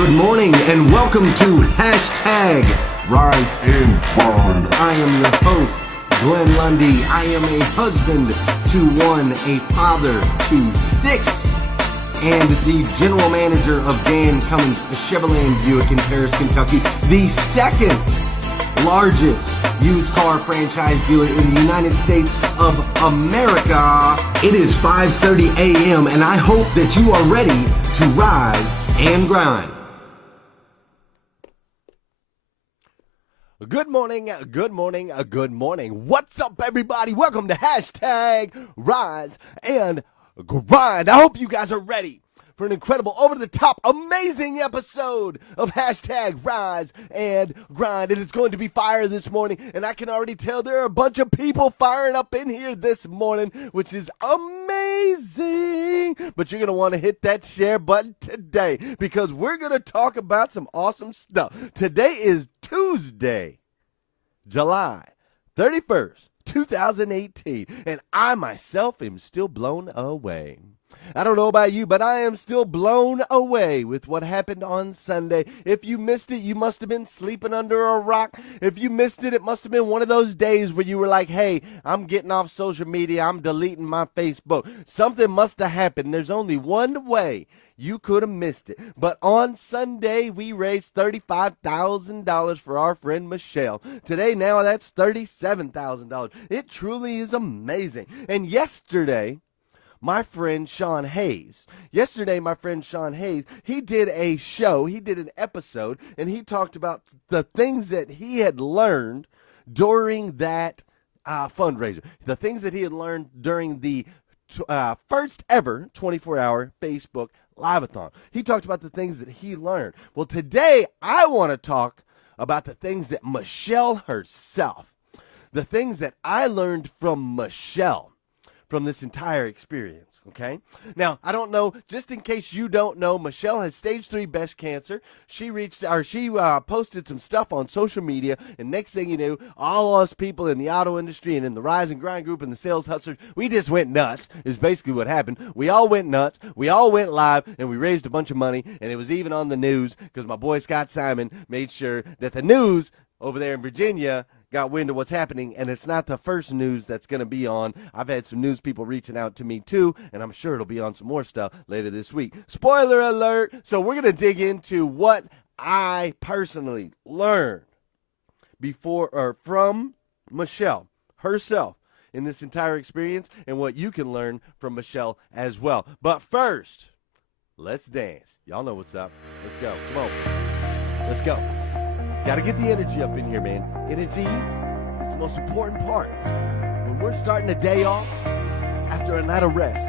Good morning and welcome to Hashtag Rise and Grind. I am your host, Glenn Lundy. I am a husband to one, a father to six, and the general manager of Dan Cummins Chevrolet Buick in Paris, Kentucky, the second largest used car franchise dealer in the United States of America. It is 5:30 a.m. and I hope that you are ready to rise and grind. Good morning, good morning, good morning. What's up, everybody? Welcome to Hashtag Rise and Grind. I hope you guys are ready for an incredible, over-the-top, amazing episode of Hashtag Rise and Grind. And it's going to be fire this morning, and I can already tell there are a bunch of people firing up in here this morning, which is amazing. But you're going to want to hit that share button today because we're going to talk about some awesome stuff. Today is Tuesday, July 31st, 2018, and I myself am still blown away. I don't know about you, but I am still blown away with what happened on Sunday. If you missed it, you must have been sleeping under a rock. If you missed it, it must have been one of those days where you were like, hey, I'm getting off social media. I'm deleting my Facebook. Something must have happened. There's only one way you could have missed it. But on Sunday, we raised $35,000 for our friend Michelle. Today, now that's $37,000. It truly is amazing. And yesterday, my friend Sean Hayes, he did a show, he did an episode, and he talked about the things that he had learned during that fundraiser, the things that he had learned during the first ever 24-hour Facebook Live-a-thon. He talked about the things that he learned. Well, today I want to talk about the things that Michelle herself, the things that I learned from Michelle from this entire experience, okay? Now, I don't know, just in case you don't know, Michelle has stage 3 breast cancer. She posted some stuff on social media, and next thing you knew, all us people in the auto industry and in the Rise and Grind group and the sales hustlers, we just went nuts, is basically what happened. We all went nuts, we all went live, and we raised a bunch of money, and it was even on the news, because my boy Scott Simon made sure that the news over there in Virginia got wind of what's happening, and it's not the first news that's going to be on. I've had some news people reaching out to me too, and I'm sure it'll be on some more stuff later this week. Spoiler alert. So we're going to dig into what I personally learned from Michelle herself in this entire experience, and what you can learn from Michelle as well. But first, let's dance. Y'all know what's up. Let's go. Come on. Let's go. Got to get the energy up in here, man. Energy is the most important part. When we're starting the day off after a night of rest,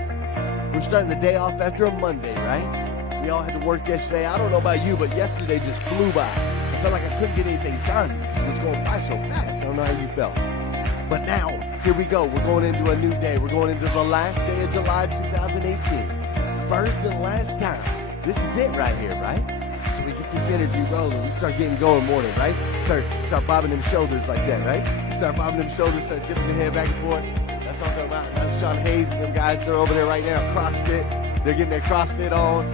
we're starting the day off after a Monday, right? We all had to work yesterday. I don't know about you, but yesterday just flew by. I felt like I couldn't get anything done. It was going by so fast. I don't know how you felt. But now, here we go. We're going into a new day. We're going into the last day of July 2018. First and last time. This is it right here, right? So we get this energy rolling. We start getting going morning, right? Start bobbing them shoulders like that, right? Start bobbing them shoulders, start dipping the head back and forth. That's what I'm talking about. That's Sean Hayes and them guys. They're over there right now, CrossFit. They're getting their CrossFit on.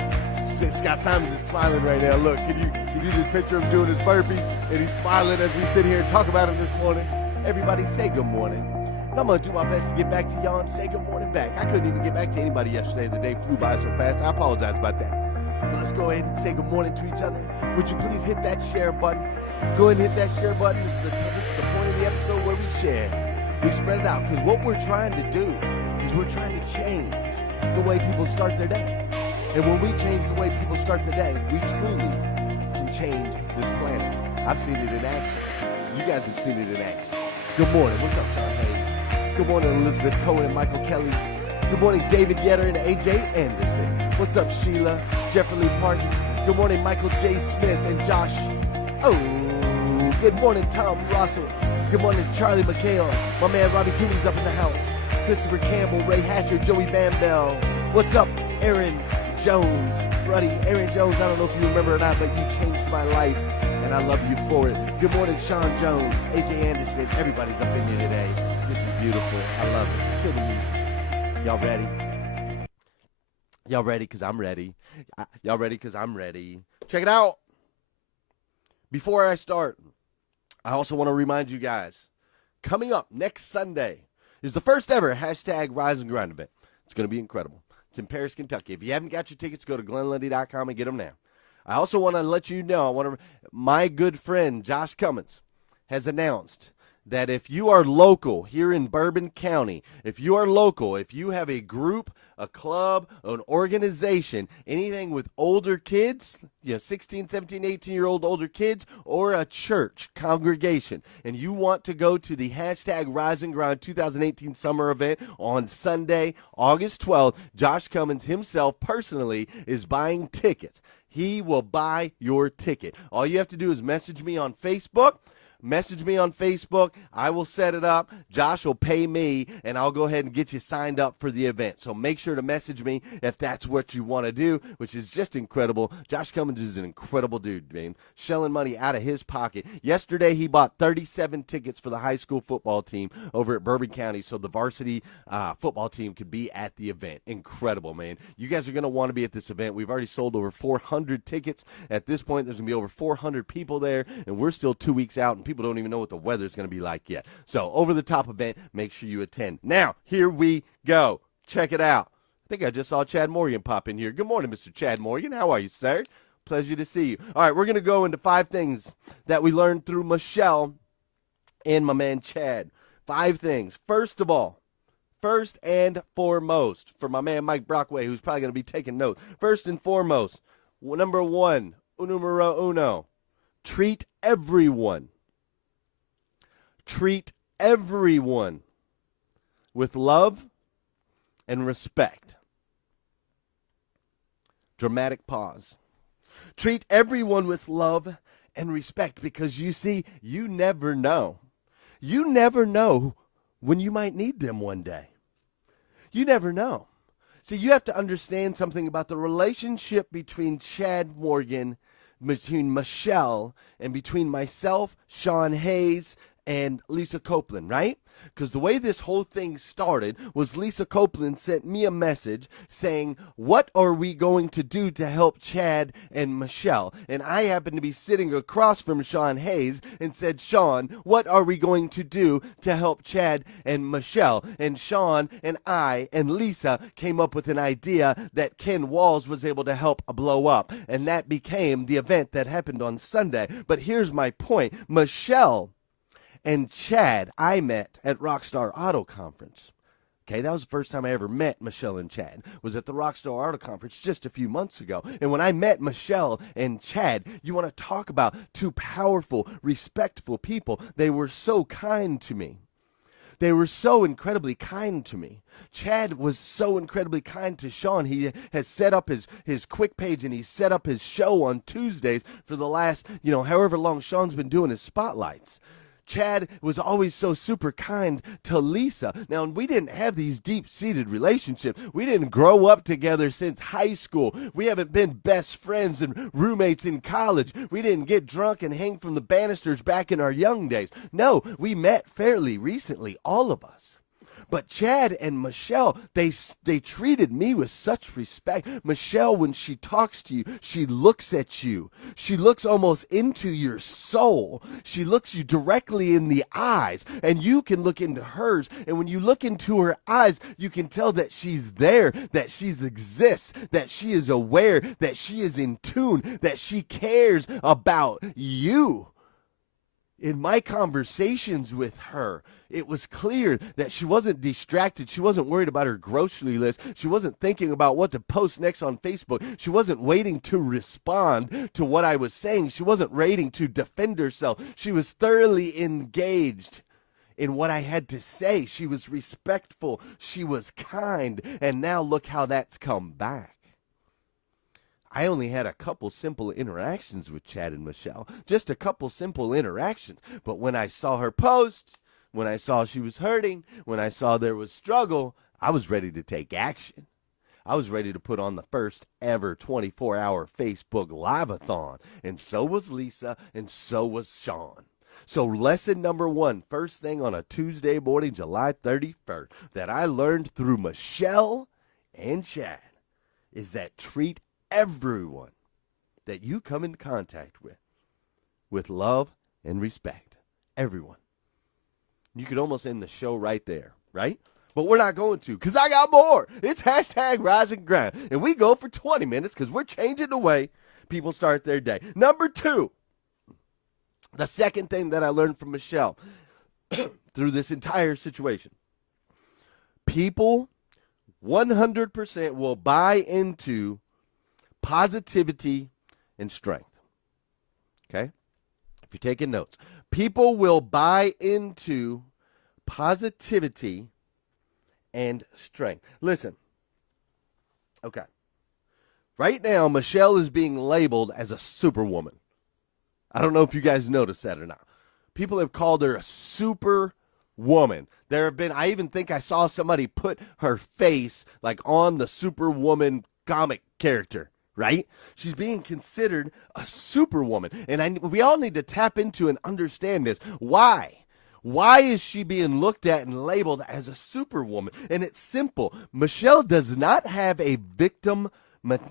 Scott Simon's just smiling right now. Look, can you just picture him doing his burpees? And he's smiling as we sit here and talk about him this morning. Everybody say good morning. And I'm going to do my best to get back to y'all and say good morning back. I couldn't even get back to anybody yesterday. The day flew by so fast. I apologize about that. But let's go ahead and say good morning to each other. Would you please hit that share button? Go ahead and hit that share button. This is the point of the episode where we share. We spread it out because what we're trying to do is we're trying to change the way people start their day. And when we change the way people start the day, we truly can change this planet. I've seen it in action. You guys have seen it in action. Good morning. What's up, Sean Hayes? Good morning, Elizabeth Cohen and Michael Kelly. Good morning, David Yetter and AJ Anderson. What's up, Sheila? Jeffrey Lee Parton. Good morning, Michael J. Smith and Josh. Oh, good morning, Tom Russell. Good morning, Charlie McHale. My man Robbie Toomey's up in the house. Christopher Campbell, Ray Hatcher, Joey Van Bell. What's up, Aaron Jones? Buddy, Aaron Jones, I don't know if you remember or not, but you changed my life, and I love you for it. Good morning, Sean Jones, AJ Anderson. Everybody's up in here today. This is beautiful. I love it. Feel the music. Y'all ready? Y'all ready? Because I'm ready. Y'all ready? Because I'm ready. Check it out. Before I start, I also want to remind you guys, coming up next Sunday is the first ever hashtag Rise and Grind event. It's going to be incredible. It's in Paris, Kentucky. If you haven't got your tickets, go to glenlundy.com and get them now. I also want to let you know, my good friend Josh Cummins has announced that if you are local here in Bourbon County, if you have a group, a club, an organization, anything with older kids, 16, 17, 18-year-old older kids, or a church congregation, and you want to go to the hashtag Rise and Grind 2018 summer event on Sunday, August 12th, Josh Cummins himself personally is buying tickets. He will buy your ticket. All you have to do is message me on Facebook. I will set it up. Josh will pay me, and I'll go ahead and get you signed up for the event. So make sure to message me if that's what you want to do, which is just incredible. Josh Cummins is an incredible dude, man. Shelling money out of his pocket. Yesterday, he bought 37 tickets for the high school football team over at Bourbon County so the varsity football team could be at the event. Incredible, man. You guys are going to want to be at this event. We've already sold over 400 tickets. At this point, there's going to be over 400 people there, and we're still 2 weeks out, and people don't even know what the weather's going to be like yet. So, over-the-top event, make sure you attend. Now, here we go. Check it out. I think I just saw Chad Morgan pop in here. Good morning, Mr. Chad Morgan. How are you, sir? Pleasure to see you. All right, we're going to go into 5 things that we learned through Michelle and my man Chad. 5 things. First of all, first and foremost, for my man Mike Brockway, who's probably going to be taking notes. First and foremost, number 1, numero uno, treat everyone with love and respect. Dramatic pause. Treat everyone with love and respect because you see, you never know. You never know when you might need them one day. You never know. See, you have to understand something about the relationship between Chad Morgan, between Michelle, and between myself, Sean Hayes, and Lisa Copeland, right? Because the way this whole thing started was Lisa Copeland sent me a message saying, what are we going to do to help Chad and Michelle? And I happened to be sitting across from Sean Hayes and said, Sean, what are we going to do to help Chad and Michelle? And Sean and I and Lisa came up with an idea that Ken Walls was able to help blow up. And that became the event that happened on Sunday. But here's my point. Michelle and Chad, I met at Rockstar Auto Conference. Okay, that was the first time I ever met Michelle and Chad, was at the Rockstar Auto Conference just a few months ago. And when I met Michelle and Chad, you want to talk about 2 powerful, respectful people. They were so kind to me. They were so incredibly kind to me. Chad was so incredibly kind to Sean. He has set up his quick page and he's set up his show on Tuesdays for the last, however long Sean's been doing his spotlights. Chad was always so super kind to Lisa. Now, we didn't have these deep-seated relationships. We didn't grow up together since high school. We haven't been best friends and roommates in college. We didn't get drunk and hang from the banisters back in our young days. No, we met fairly recently, all of us. But Chad and Michelle, they treated me with such respect. Michelle, when she talks to you, she looks at you. She looks almost into your soul. She looks you directly in the eyes, and you can look into hers. And when you look into her eyes, you can tell that she's there, that she exists, that she is aware, that she is in tune, that she cares about you. In my conversations with her, it was clear that she wasn't distracted. She wasn't worried about her grocery list. She wasn't thinking about what to post next on Facebook. She wasn't waiting to respond to what I was saying. She wasn't waiting to defend herself. She was thoroughly engaged in what I had to say. She was respectful. She was kind. And now look how that's come back. I only had a couple simple interactions with Chad and Michelle. Just a couple simple interactions. But when I saw her post, when I saw she was hurting, when I saw there was struggle, I was ready to take action. I was ready to put on the first ever 24-hour Facebook Live-a-thon. And so was Lisa, and so was Sean. So lesson number 1, first thing on a Tuesday morning, July 31st, that I learned through Michelle and Chad is that treat everyone that you come in contact with love and respect. Everyone. You could almost end the show right there, right? But we're not going to, because I got more. It's hashtag Rise and Grind. And we go for 20 minutes because we're changing the way people start their day. Number 2, the second thing that I learned from Michelle through this entire situation. People 100% will buy into positivity and strength. Okay? If you're taking notes, people will buy into positivity and strength. Listen. Okay. Right now, Michelle is being labeled as a superwoman. I don't know if you guys noticed that or not. People have called her a superwoman. There have been, I even think I saw somebody put her face like on the Superwoman comic character, right? She's being considered a superwoman. And we all need to tap into and understand this. Why? Why is she being looked at and labeled as a superwoman? And it's simple. Michelle does not have a victim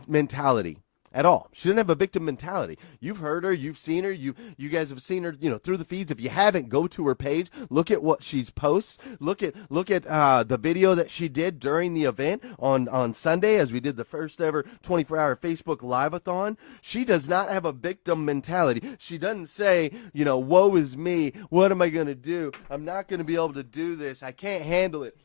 mentality at all. She doesn't have a victim mentality. You've heard her. You've seen her. You guys have seen her, through the feeds. If you haven't, go to her page. Look at what she posts. Look at the video that she did during the event on Sunday as we did the first ever 24-hour Facebook Live-a-thon. She does not have a victim mentality. She doesn't say, woe is me. What am I going to do? I'm not going to be able to do this. I can't handle it.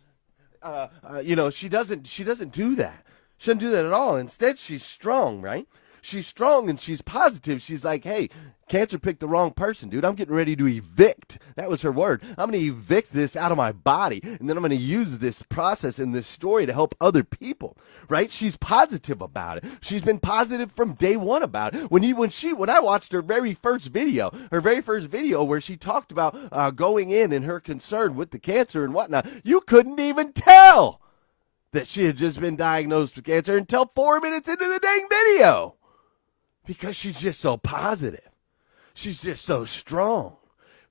She doesn't do that. She doesn't do that at all. Instead, she's strong, right? She's strong and she's positive. She's like, hey, cancer picked the wrong person, dude. I'm getting ready to evict. That was her word. I'm going to evict this out of my body, and then I'm going to use this process and this story to help other people, right? She's positive about it. She's been positive from day one about it. When I watched her very first video where she talked about going in and her concern with the cancer and whatnot, you couldn't even tell that she had just been diagnosed with cancer until 4 minutes into the dang video. Because she's just so positive. She's just so strong.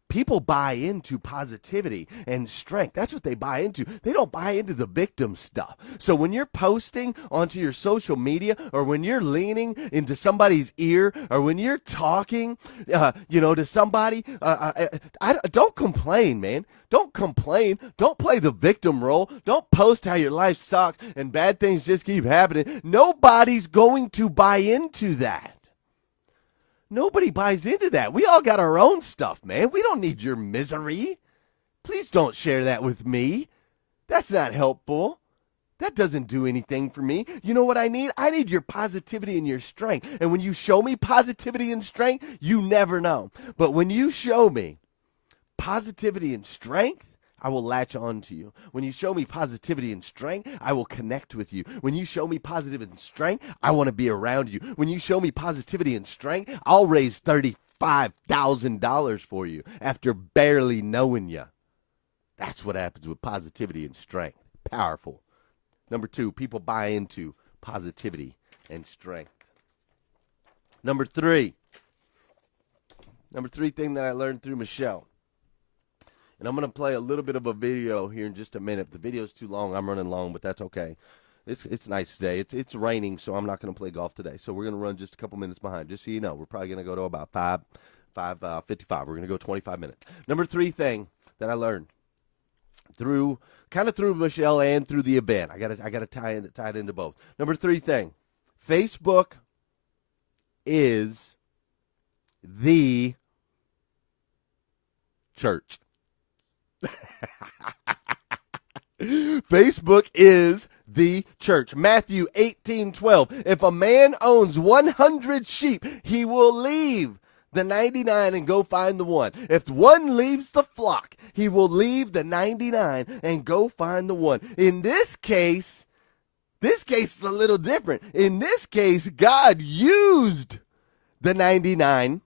People buy into positivity and strength. That's what they buy into. They don't buy into the victim stuff. So when you're posting onto your social media, or when you're leaning into somebody's ear, or when you're talking, to somebody, don't complain, man. Don't complain. Don't play the victim role. Don't post how your life sucks and bad things just keep happening. Nobody's going to buy into that. Nobody buys into that. We all got our own stuff, man. We don't need your misery. Please don't share that with me. That's not helpful. That doesn't do anything for me. You know what I need? I need your positivity and your strength. And when you show me positivity and strength, you never know. But when you show me positivity and strength, I will latch on to you. When you show me positivity and strength, I will connect with you. When you show me positivity and strength, I want to be around you. When you show me positivity and strength, I'll raise $35,000 for you after barely knowing you. That's what happens with positivity and strength. Powerful. Number 2, people buy into positivity and strength. Number 3 thing that I learned through Michelle. And I'm going to play a little bit of a video here in just a minute. If the video's too long, I'm running long, but that's okay. It's nice today. It's raining, so I'm not going to play golf today. So we're going to run just a couple minutes behind. Just so you know, we're probably going to go to about 5:55. We're going to go 25 minutes. Number 3 thing that I learned through Michelle and through the event. I got to tie it into both. Number 3 thing. Facebook is the church. Facebook is the church. Matthew 18:12. If a man owns 100 sheep, he will leave the 99 and go find the one. If one leaves the flock, he will leave the 99 and go find the one. In this case is a little different. In this case, God used the 99,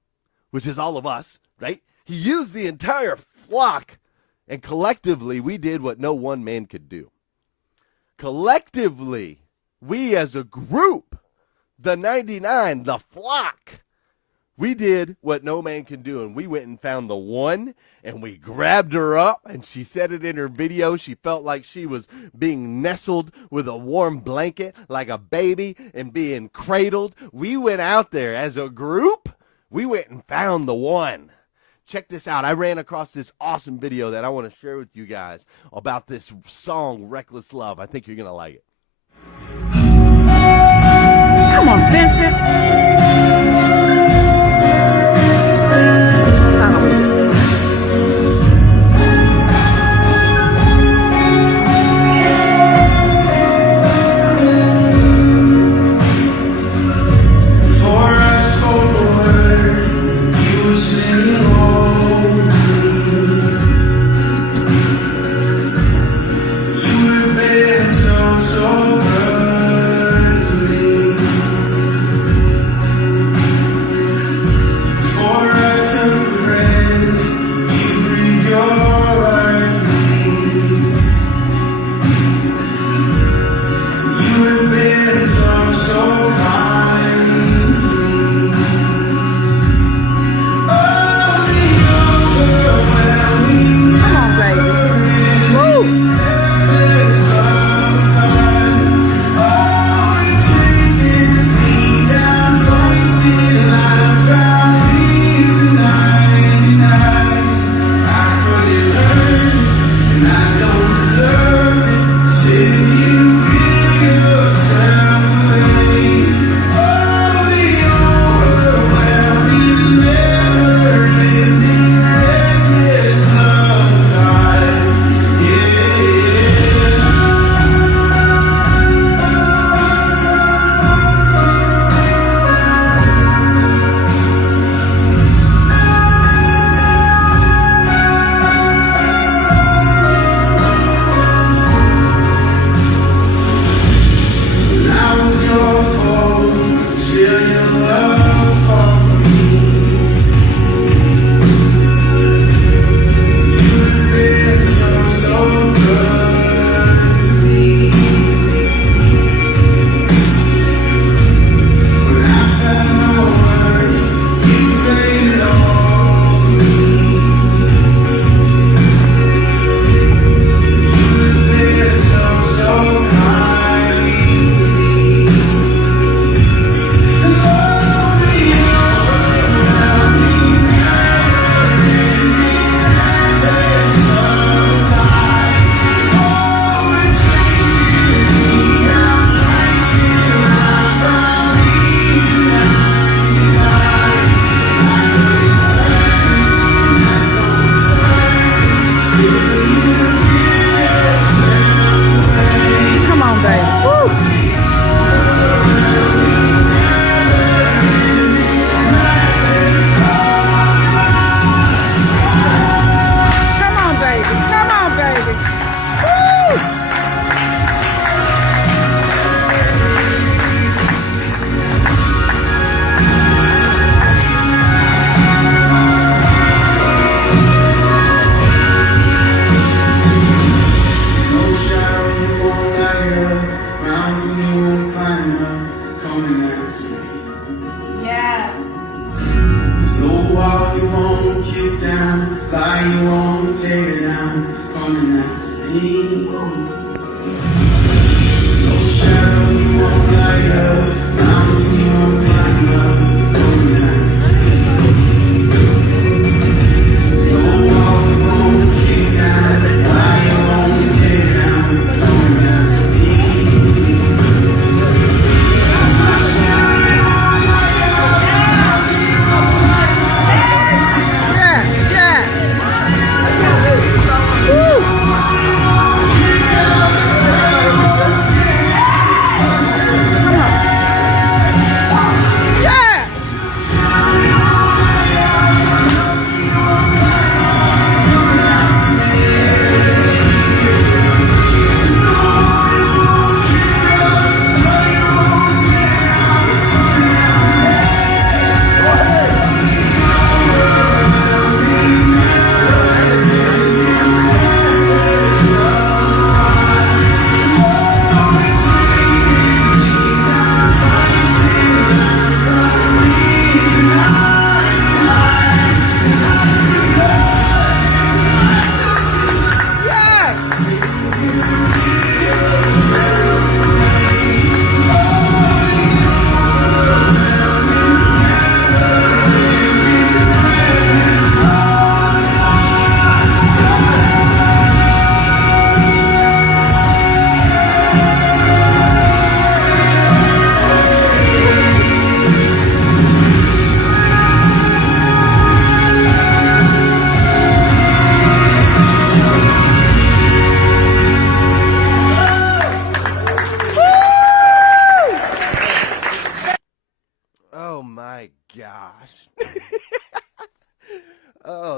which is all of us, right? He used the entire flock. And collectively, we did what no one man could do. Collectively, we as a group, the 99, the flock, We did what no man can do, and we went and found the one, and we grabbed her up, and she said it in her video. She felt like she was being nestled with a warm blanket like a baby and being cradled. We went out there as a group. We went and found the one. Check this out. I ran across this awesome video that I want to share with you guys about this song, Reckless Love. I think you're going to like it. Come on, Vincent.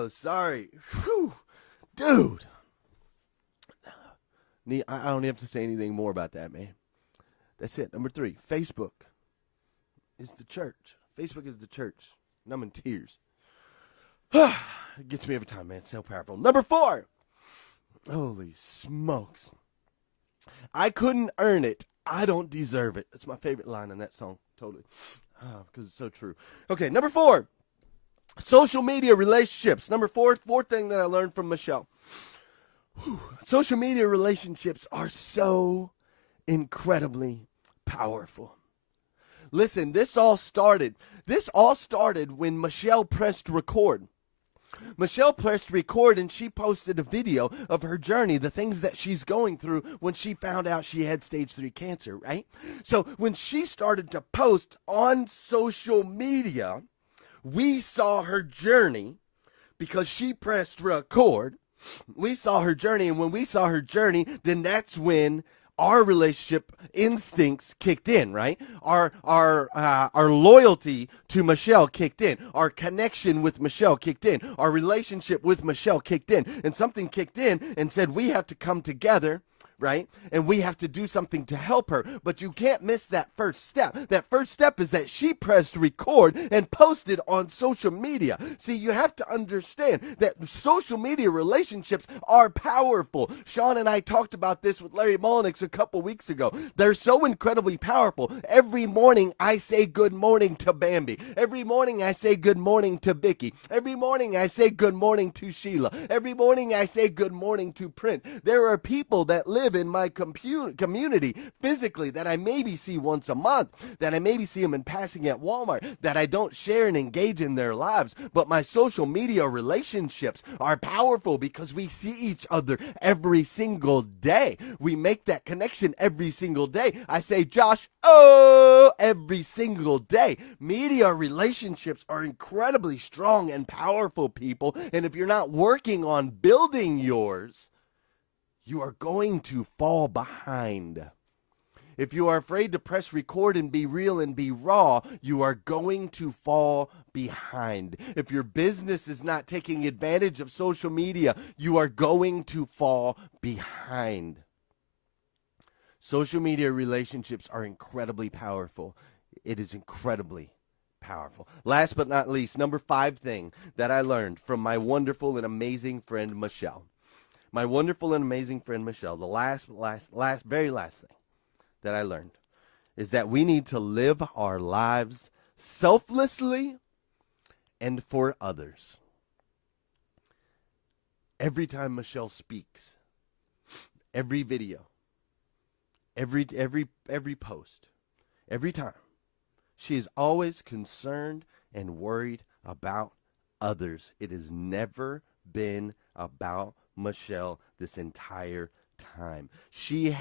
Oh, sorry. Whew. Dude. I don't have to say anything more about that, man. That's it. Number 3, Facebook is the church. Facebook is the church. And I'm in tears. It gets me every time, man. It's so powerful. Number 4. Holy smokes. I couldn't earn it. I don't deserve it. That's my favorite line in that song. Totally. Because it's so true. Okay, number 4. Social media relationships. Number 4 thing that I learned from Michelle. Social media relationships are so incredibly powerful. Listen, this all started when Michelle pressed record. Michelle pressed record and she posted a video of her journey, the things that she's going through when she found out she had stage 3 cancer, right? So when she started to post on social media, we saw her journey because she pressed record. We saw her journey, and when we saw her journey, then that's when our relationship instincts kicked in, right? Our loyalty to Michelle kicked in. Our connection with Michelle kicked in. Our relationship with Michelle kicked in. And something kicked in and said, we have to come together, right? And we have to do something to help her. But you can't miss that first step. That first step is that she pressed record and posted on social media. See, you have to understand that social media relationships are powerful. Sean and I talked about this with Larry Mullenix a couple weeks ago. They're so incredibly powerful. Every morning I say good morning to Bambi. Every morning I say good morning to Vicky. Every morning I say good morning to Sheila. Every morning I say good morning to Prince. There are people that live in my community physically that I maybe see once a month, that I maybe see them in passing at Walmart, that I don't share and engage in their lives. But my social media relationships are powerful because we see each other every single day. We make that connection every single day. I say, Josh, every single day. Media relationships are incredibly strong and powerful, people. And if you're not working on building yours, you are going to fall behind. If you are afraid to press record and be real and be raw, you are going to fall behind. If your business is not taking advantage of social media, you are going to fall behind. Social media relationships are incredibly powerful. It is incredibly powerful. Last but not least, number 5 thing that I learned from my wonderful and amazing friend, Michelle. My wonderful and amazing friend, Michelle, the very last thing that I learned is that we need to live our lives selflessly and for others. Every time Michelle speaks, every video, every post, every time, she is always concerned and worried about others. It has never been about Michelle this entire time. She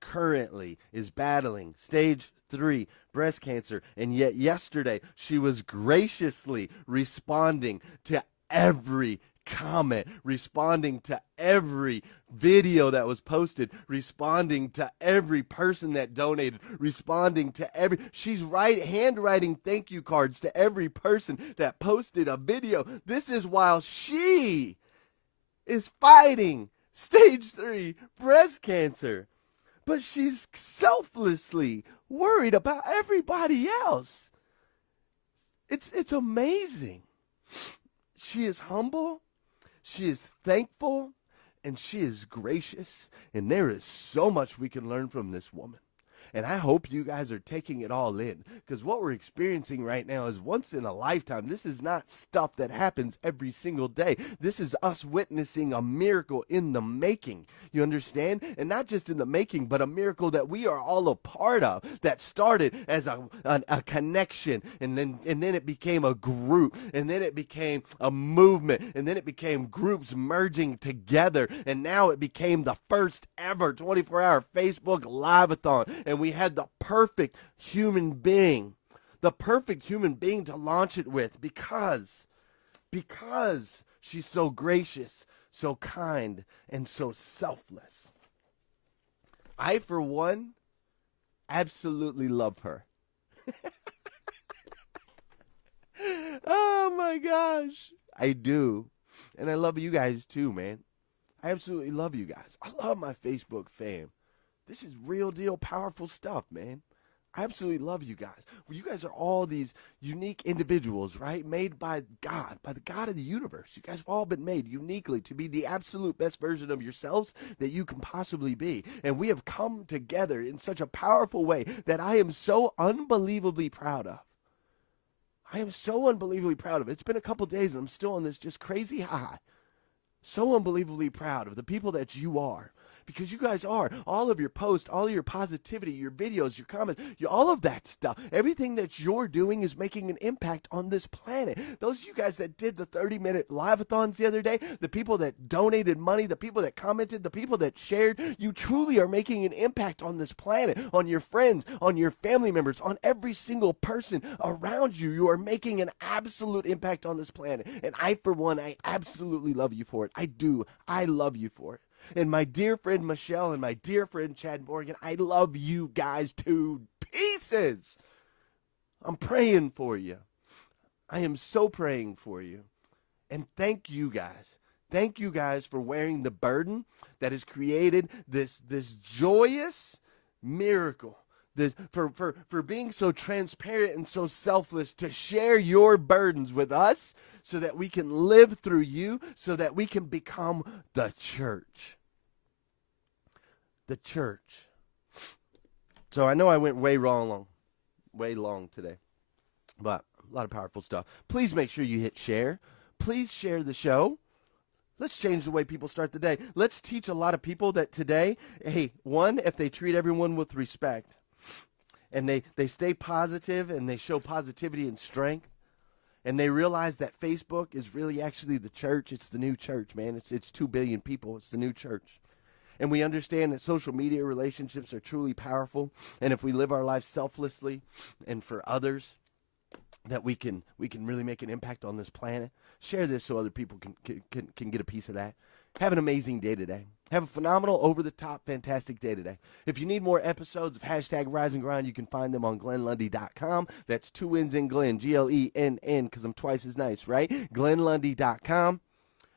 currently is battling stage 3 breast cancer, and yet yesterday she was graciously responding to every comment, responding to every video that was posted, responding to every person that donated, responding to she's handwriting thank you cards to every person that posted a video. This is while she is fighting stage 3 breast cancer. But she's selflessly worried about everybody else. It's amazing. She is humble, she is thankful, and she is gracious. And there is so much we can learn from this woman. And I hope you guys are taking it all in, because what we're experiencing right now is once in a lifetime. This is not stuff that happens every single day. This is us witnessing a miracle in the making. You understand? And not just in the making, but a miracle that we are all a part of, that started as a connection, and then it became a group, and then it became a movement, and then it became groups merging together, and now it became the first ever 24-hour Facebook Live-a-thon. And we had the perfect human being to launch it with, because she's so gracious, so kind, and so selfless. I, for one, absolutely love her. Oh my gosh, I do. And I love you guys too, man. I absolutely love you guys. I love my Facebook fam. This is real deal powerful stuff, man. I absolutely love you guys. Well, you guys are all these unique individuals, right? Made by God, by the God of the universe. You guys have all been made uniquely to be the absolute best version of yourselves that you can possibly be. And we have come together in such a powerful way that I am so unbelievably proud of. I am so unbelievably proud of it. It's been a couple days and I'm still on this just crazy high. So unbelievably proud of the people that you are. Because you guys are. All of your posts, all of your positivity, your videos, your comments, all of that stuff. Everything that you're doing is making an impact on this planet. Those of you guys that did the 30-minute live-a-thons the other day, the people that donated money, the people that commented, the people that shared, you truly are making an impact on this planet, on your friends, on your family members, on every single person around you. You are making an absolute impact on this planet. And I, for one, I absolutely love you for it. I do. I love you for it. And my dear friend Michelle and my dear friend Chad Morgan, I love you guys to pieces. I'm praying for you. I am so praying for you. And thank you guys. Thank you guys for wearing the burden that has created this joyous miracle. For being so transparent and so selfless to share your burdens with us so that we can live through you, so that we can become the church. The church. So I know I went way long today, but a lot of powerful stuff. Please make sure you hit share. Please share the show. Let's change the way people start the day. Let's teach a lot of people that today, hey, one, if they treat everyone with respect, and they stay positive and they show positivity and strength, and they realize that Facebook is really actually the church. It's the new church, man. It's 2 billion people. It's the new church. And we understand that social media relationships are truly powerful. And if we live our lives selflessly and for others, that we can really make an impact on this planet. Share this so other people can get a piece of that. Have an amazing day today. Have a phenomenal, over-the-top, fantastic day today. If you need more episodes of Hashtag Rise and Grind, you can find them on GlennLundy.com. That's 2 N's in Glenn, Glenn, because I'm twice as nice, right? GlennLundy.com.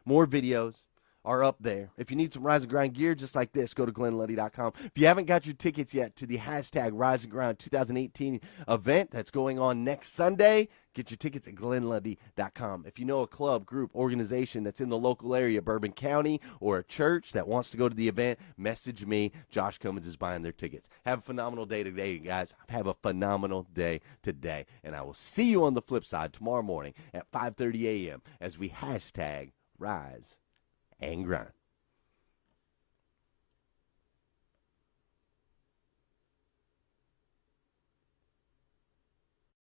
More videos are up there. If you need some Rise and Grind gear just like this, go to GlennLundy.com. If you haven't got your tickets yet to the Hashtag Rise and Grind 2018 event that's going on next Sunday, get your tickets at GlennLundy.com. If you know a club, group, organization that's in the local area, Bourbon County, or a church that wants to go to the event, message me. Josh Cummins is buying their tickets. Have a phenomenal day today, guys. Have a phenomenal day today. And I will see you on the flip side tomorrow morning at 5:30 a.m. as we Hashtag Rise and Grind.